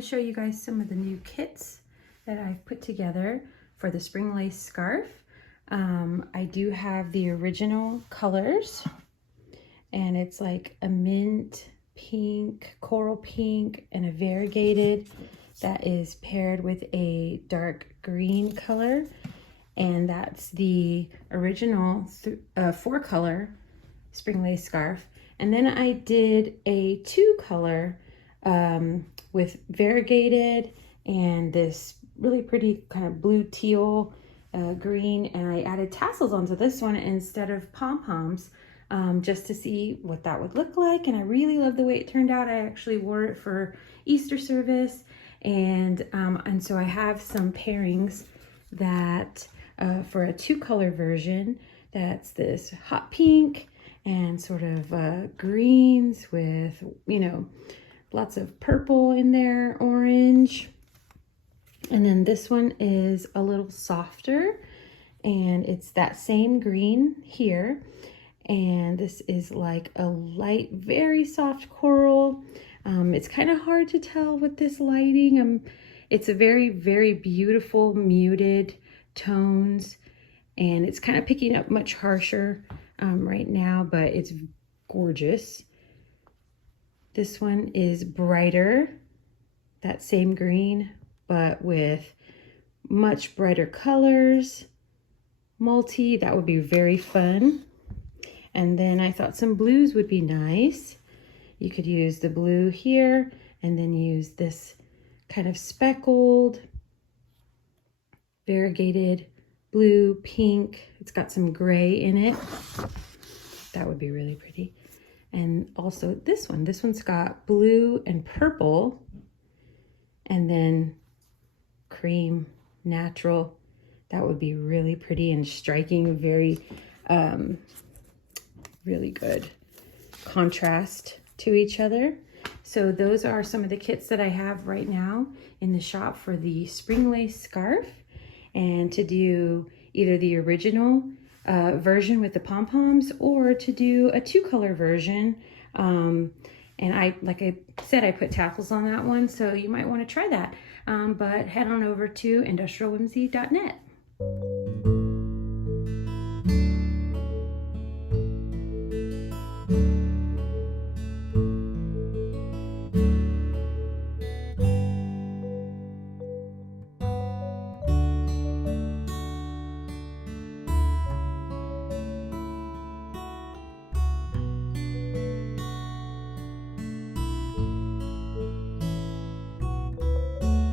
to show you guys some of the new kits that I've put together for the spring lace scarf. I do have the original colors, and it's like a mint pink, coral pink, and a variegated that is paired with a dark green color. And that's the original 4-color spring lace scarf. And then I did a 2-color with variegated and this really pretty kind of blue teal green, and I added tassels onto this one instead of pom-poms, just to see what that would look like. And I really love the way it turned out. I actually wore it for Easter service, and so I have some pairings that for a 2-color version, that's this hot pink and sort of greens with, you know, lots of purple in there, orange. And then this one is a little softer, and it's that same green here. And this is like a light, very soft coral. It's kind of hard to tell with this lighting. It's a very, very beautiful muted tones, and it's kind of picking up much harsher right now, but it's gorgeous. This one is brighter, that same green, but with much brighter colors. Multi, that would be very fun. And then I thought some blues would be nice. You could use the blue here and then use this kind of speckled, variegated blue, pink. It's got some gray in it. That would be really pretty. And also this one's got blue and purple, and then cream, natural. That would be really pretty and striking, very really good contrast to each other. So those are some of the kits that I have right now in the shop for the spring lace scarf, and to do either the original version with the pom-poms or to do a 2-color version. And like I said, I put tassels on that one, so you might want to try that. But head on over to industrialwhimsy.net.